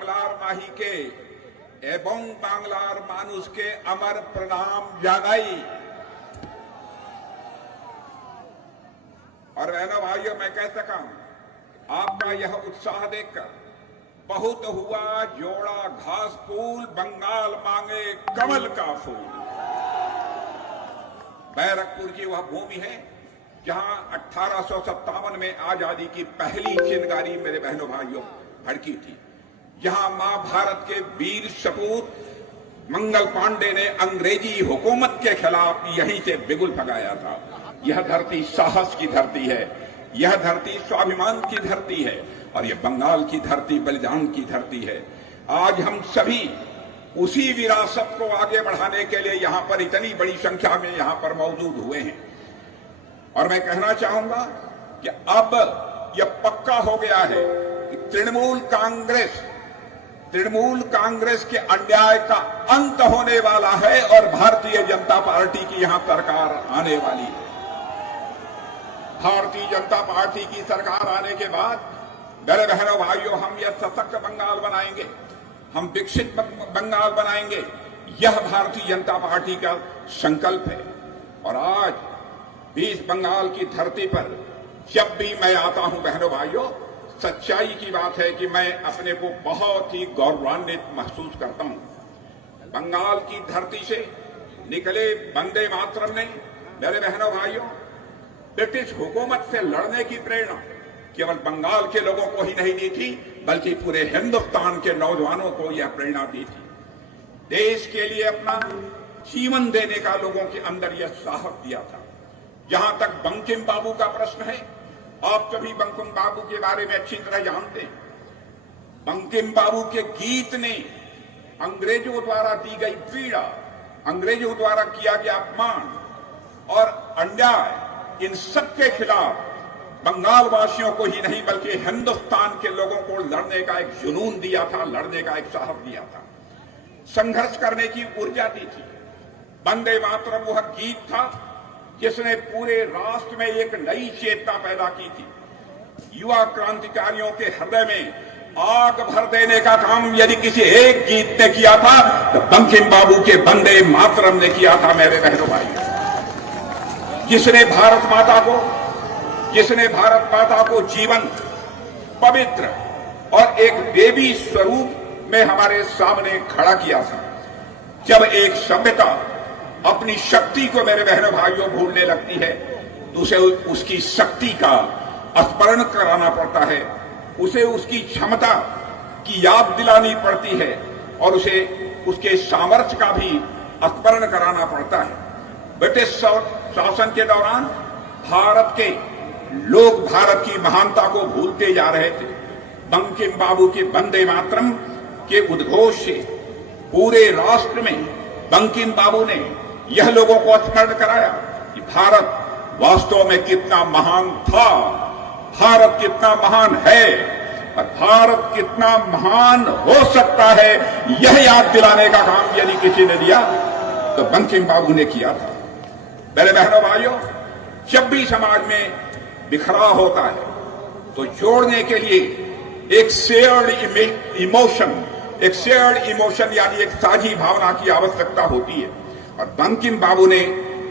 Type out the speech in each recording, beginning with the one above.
বাংলার মাহিকে এবং বাংলার মানুষকে আমার प्रणाम জানাই। और बहनों भाइयों, मैं कह सका आपका यह उत्साह देखकर बहुत हुआ जोड़ा घास फूल, बंगाल मांगे कमल का फूल। बैरकपुर की वह भूमि है जहां 1857 में आजादी की पहली चिनगारी मेरे बहनों भाइयों भड़की थी, जहां मां भारत के वीर सपूत मंगल पांडे ने अंग्रेजी हुकूमत के खिलाफ यहीं से बिगुल भगाया था। यह धरती साहस की धरती है, यह धरती स्वाभिमान की धरती है और यह बंगाल की धरती बलिदान की धरती है। आज हम सभी उसी विरासत को आगे बढ़ाने के लिए यहां पर इतनी बड़ी संख्या में यहां पर मौजूद हुए हैं। और मैं कहना चाहूंगा कि अब यह पक्का हो गया है कि तृणमूल कांग्रेस के अन्याय का अंत होने वाला है और भारतीय जनता पार्टी की यहां सरकार आने वाली है। भारतीय जनता पार्टी की सरकार आने के बाद मेरे बहनों भाइयों, हम यह सशक्त बंगाल बनाएंगे, हम विकसित बंगाल बनाएंगे। यह भारतीय जनता पार्टी का संकल्प है। और आज भी इस बंगाल की धरती पर जब भी मैं आता हूं बहनों भाइयों, सच्चाई की बात है कि मैं अपने को बहुत ही गौरवान्वित महसूस करता हूं। बंगाल की धरती से निकले वंदे मातरम ने मेरे बहनों भाइयों ब्रिटिश हुकूमत से लड़ने की प्रेरणा केवल बंगाल के लोगों को ही नहीं दी थी, बल्कि पूरे हिंदुस्तान के नौजवानों को यह प्रेरणा दी थी। देश के लिए अपना जीवन देने का लोगों के अंदर यह साहस दिया था। जहां तक बंकिम बाबू का प्रश्न है, आप सभी बंकिम बाबू के बारे में अच्छी तरह जानते हैं। बंकिम बाबू के गीत ने अंग्रेजों द्वारा दी गई पीड़ा, अंग्रेजों द्वारा किया गया अपमान और अन्याय, इन सब के खिलाफ बंगाल वासियों को ही नहीं बल्कि हिंदुस्तान के लोगों को लड़ने का एक जुनून दिया था, लड़ने का एक साहस दिया था, संघर्ष करने की ऊर्जा दी थी। वंदे मातरम वह गीत था जिसने पूरे राष्ट्र में एक नई चेतना पैदा की थी। युवा क्रांतिकारियों के हृदय में आग भर देने का काम यदि किसी एक गीत ने किया था तो बंकिम बाबू के वंदे मातरम ने किया था मेरे बहनों भाई, जिसने भारत माता को जीवन, पवित्र और एक देवी स्वरूप में हमारे सामने खड़ा किया था। जब एक सभ्यता अपनी शक्ति को मेरे बहनों भाइयों भूलने लगती है तो उसे उसकी शक्ति का स्मरण कराना पड़ता है, उसे उसकी क्षमता की याद दिलानी पड़ती है और उसे उसके सामर्थ्य का भी स्मरण कराना पड़ता है। ब्रिटिश शासन के दौरान भारत के लोग भारत की महानता को भूलते जा रहे थे। बंकिम बाबू के वंदे मातरम के उद्घोष से पूरे राष्ट्र में बंकिम बाबू ने यह लोगों को स्मरण कराया कि भारत वास्तव में कितना महान था, भारत कितना महान है और भारत कितना महान हो सकता है। यह याद दिलाने का काम यदि किसी ने दिया तो बंकिम बाबू ने किया था। मेरे बहनों भाइयों, जब भी समाज में बिखराव होता है तो जोड़ने के लिए एक शेयर्ड इमोशन यानी एक साझी भावना की आवश्यकता होती है। और बंकिम बाबू ने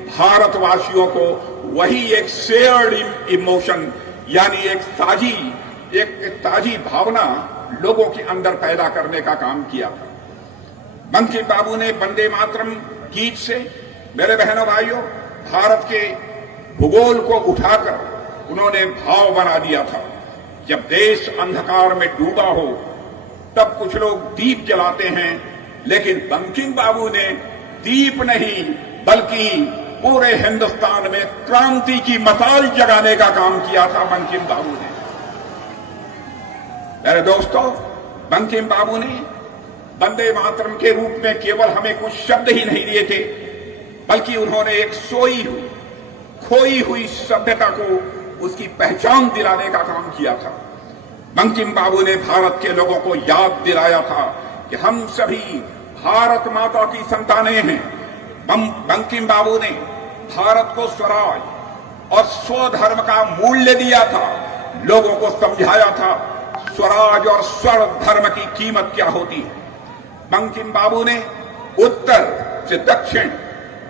भारतवासियों को वही एक शेयर्ड इमोशन यानी एक साझी भावना लोगों के अंदर पैदा करने का काम किया था। बंकिम बाबू ने वंदे मातरम गीत से मेरे बहनों भाइयों भारत के भूगोल को उठाकर उन्होंने भाव बना दिया था। जब देश अंधकार में डूबा हो तब कुछ लोग दीप जलाते हैं, लेकिन बंकिम बाबू ने दीप नहीं बल्कि पूरे हिंदुस्तान में क्रांति की मशाल जगाने का काम किया था बंकिम बाबू ने। मेरे दोस्तों, बंकिम बाबू ने वंदे मातरम के रूप में केवल हमें कुछ शब्द ही नहीं दिए थे, बल्कि उन्होंने एक खोई हुई सभ्यता को उसकी पहचान दिलाने का काम किया था। बंकिम बाबू ने भारत के लोगों को याद दिलाया था कि हम सभी भारत माता की संतानें हैं। बंकिम बाबू ने भारत को स्वराज और स्वधर्म का मूल्य दिया था, लोगों को समझाया था स्वराज और स्वर्ण धर्म की कीमत क्या होती है। बंकिम बाबू ने उत्तर से दक्षिण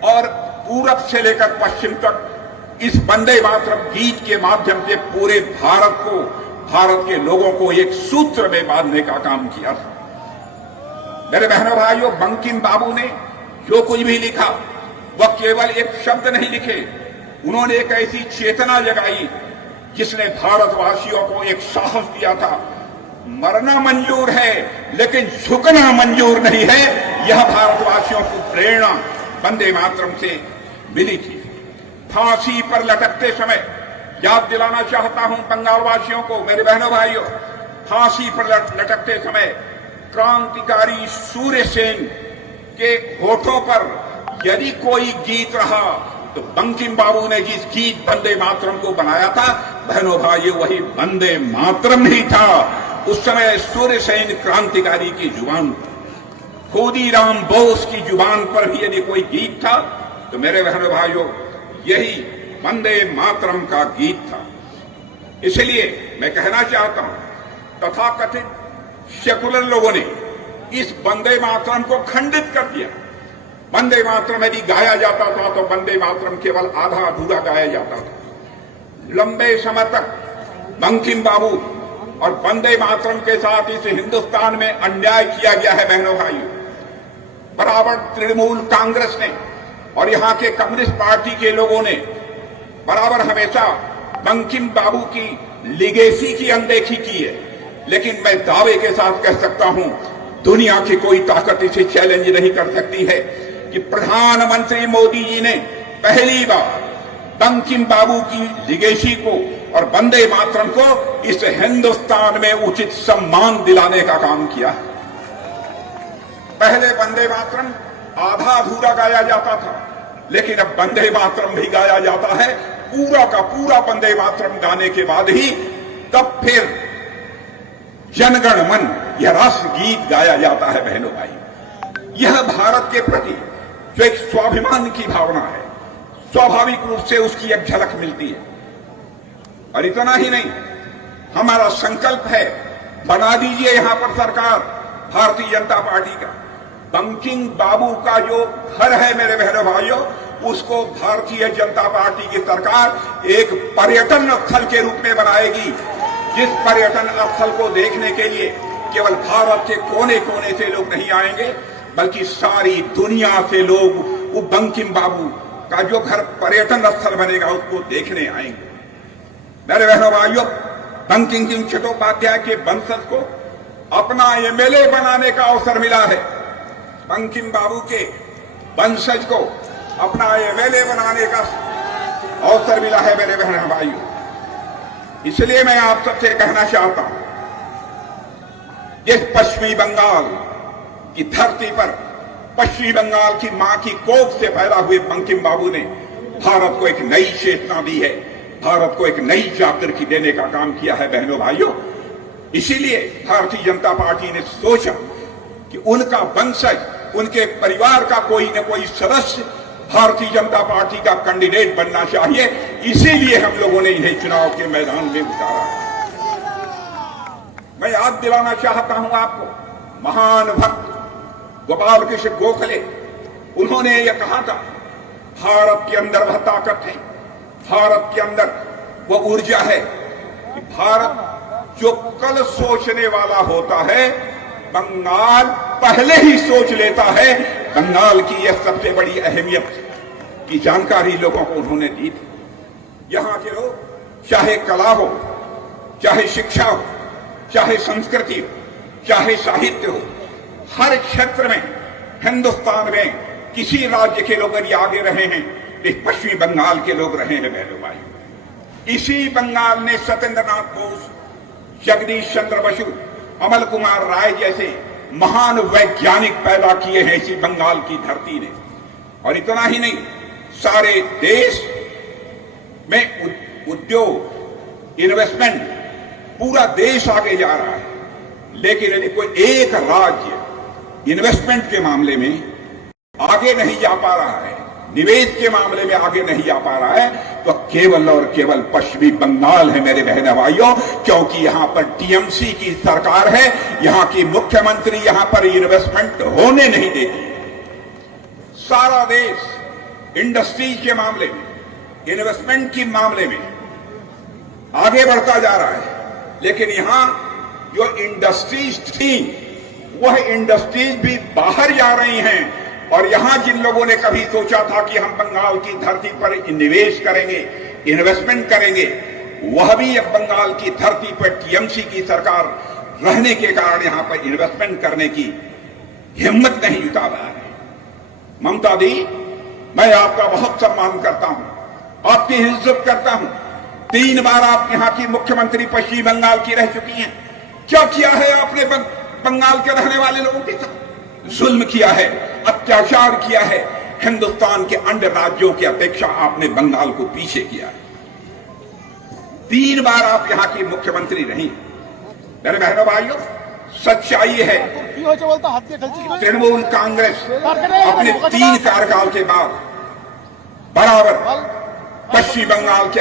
और पूरब से लेकर पश्चिम तक इस वंदे मातरम गीत के माध्यम से पूरे भारत के लोगों को एक सूत्र में बांधने का काम किया था। मेरे बहनों भाइयों, बंकिम बाबू ने जो कुछ भी लिखा वह केवल एक शब्द नहीं लिखे, उन्होंने एक ऐसी चेतना जगाई जिसने भारतवासियों को एक साहस दिया था। मरना मंजूर है लेकिन झुकना मंजूर नहीं है, यह भारतवासियों को प्रेरणा वंदे मातरम से मिली थी। फांसी पर लटकते समय याद दिलाना चाहता हूं बंगाल वासियों को, मेरे बहनों भाइयों, फांसी पर लटकते समय क्रांतिकारी सूर्य सेन के होठों पर यदि कोई गीत रहा तो बंकिम बाबू ने जिस गीत वंदे मातरम को बनाया था, बहनों भाइयों, वही वंदे मातरम ही था। उस समय सूर्य सेन क्रांतिकारी की जुबान पर, खुदीराम बोस की जुबान पर भी यदि कोई गीत था तो मेरे बहनों भाइयों यही वंदे मातरम का गीत था। इसलिए मैं कहना चाहता हूं, तथाकथित सेकुलर लोगों ने इस वंदे मातरम को खंडित कर दिया। वंदे मातरम यदि गाया जाता था तो वंदे मातरम केवल आधा अधूरा गाया जाता था। लंबे समय तक बंकिम बाबू और वंदे मातरम के साथ इस हिंदुस्तान में अन्याय किया गया है बहनों भाइयों। बराबर तृणमूल कांग्रेस ने और यहां के कम्युनिस्ट पार्टी के लोगों ने बराबर हमेशा बंकिम बाबू की लिगेसी की अनदेखी की है। लेकिन मैं दावे के साथ कह सकता हूं, दुनिया की कोई ताकत इसे चैलेंज नहीं कर सकती है कि प्रधानमंत्री मोदी जी ने पहली बार बंकिम बाबू की लिगेसी को और वंदे मातरम को इस हिंदुस्तान में उचित सम्मान दिलाने का काम किया। पहले वंदे मातरम आधा अधूरा गाया जाता था, लेकिन अब वंदे मातरम भी गाया जाता है पूरा का पूरा। वंदे मातरम गाने के बाद ही तब फिर जनगण मन, यह राष्ट्र गीत गाया जाता है बहनों भाई। यह भारत के प्रति जो एक स्वाभिमान की भावना है, स्वाभाविक रूप से उसकी एक झलक मिलती है। और इतना ही नहीं, हमारा संकल्प है, बना दीजिए यहां पर सरकार भारतीय जनता पार्टी का। बंकिम बाबू का जो घर है मेरे बहनों भाइयों, उसको भारतीय जनता पार्टी की सरकार एक पर्यटन स्थल के रूप में बनाएगी, जिस पर्यटन स्थल को देखने के लिए केवल भारत के कोने कोने से लोग नहीं आएंगे, बल्कि सारी दुनिया से लोग वो बंकिम बाबू का जो घर पर्यटन स्थल बनेगा उसको देखने आएंगे। मेरे बहनों भाइयों, बंकिम सिंह चट्टोपाध्याय के वंशज को अपना एमएलए बनाने का अवसर मिला है। बंकिम बाबू के वंशज को अपना एमएलए बनाने का अवसर मिला है मेरे बहनों भाइयों। इसलिए मैं आप सबसे कहना चाहता हूं, जिस पश्चिमी बंगाल की धरती पर पश्चिमी बंगाल की मां की कोख से पैदा हुए बंकिम बाबू ने भारत को एक नई चेतना दी है, भारत को एक नई जागृति देने का काम किया है बहनों भाइयों। इसीलिए भारतीय जनता पार्टी ने सोचा कि उनका वंशज, उनके परिवार का कोई न कोई सदस्य भारतीय जनता पार्टी का कैंडिडेट बनना चाहिए। इसीलिए हम लोगों ने इन्हें चुनाव के मैदान में उतारा। मैं याद दिलाना चाहता हूं आपको, महान भक्त गोपाल कृष्ण गोखले, उन्होंने यह कहा था, भारत के अंदर वह ताकत है, भारत के अंदर वह ऊर्जा है कि भारत जो कल सोचने वाला होता है, बंगाल पहले ही सोच लेता है। बंगाल की यह सबसे बड़ी अहमियत की जानकारी लोगों को उन्होंने दी थी। यहां के लोग चाहे कला हो, चाहे शिक्षा हो, चाहे संस्कृति हो, चाहे साहित्य हो, हर क्षेत्र में हिंदुस्तान में किसी राज्य के लोग यदि आगे रहे हैं तो पश्चिमी बंगाल के लोग रहे हैं बहनों भाई। इसी बंगाल ने सत्येंद्र नाथ बोस, जगदीश चंद्र बसु, अमल कुमार राय जैसे महान वैज्ञानिक पैदा किए हैं इसी बंगाल की धरती ने। और इतना ही नहीं, सारे देश में उद्योग, इन्वेस्टमेंट, पूरा देश आगे जा रहा है। लेकिन यदि कोई एक राज्य इन्वेस्टमेंट के मामले में आगे नहीं जा पा रहा है, निवेश के मामले में आगे नहीं आ पा रहा है, तो केवल और केवल पश्चिमी बंगाल है मेरे बहन भाइयों, क्योंकि यहां पर टीएमसी की सरकार है, यहां की मुख्यमंत्री यहां पर इन्वेस्टमेंट होने नहीं देती। सारा देश इंडस्ट्रीज के मामले में, इन्वेस्टमेंट के मामले में आगे बढ़ता जा रहा है, लेकिन यहां जो इंडस्ट्रीज थी वह इंडस्ट्रीज भी बाहर जा रही हैं, और यहां जिन लोगों ने कभी सोचा था कि हम बंगाल की धरती पर निवेश करेंगे, इन्वेस्टमेंट करेंगे, वह भी अब बंगाल की धरती पर टीएमसी की सरकार रहने के कारण यहां पर इन्वेस्टमेंट करने की हिम्मत नहीं जुटा रहा है। ममता दी, मैं आपका बहुत सम्मान करता हूं, आपकी इज्जत करता हूं। 3 बार आप यहां की मुख्यमंत्री पश्चिम बंगाल की रह चुकी हैं। क्या किया है आपने बंगाल के रहने वाले लोगों के साथ? जुल्म किया है, अत्याचार किया है। हिंदुस्तान के अन्य राज्यों की अपेक्षा आपने बंगाल को पीछे किया है। 3 बार आप यहां की मुख्यमंत्री रही। मेरे बहनों भाइयों, सच्चाई है तृणमूल कांग्रेस अपने 3 कार्यकाल के बाद बराबर पश्चिम बंगाल के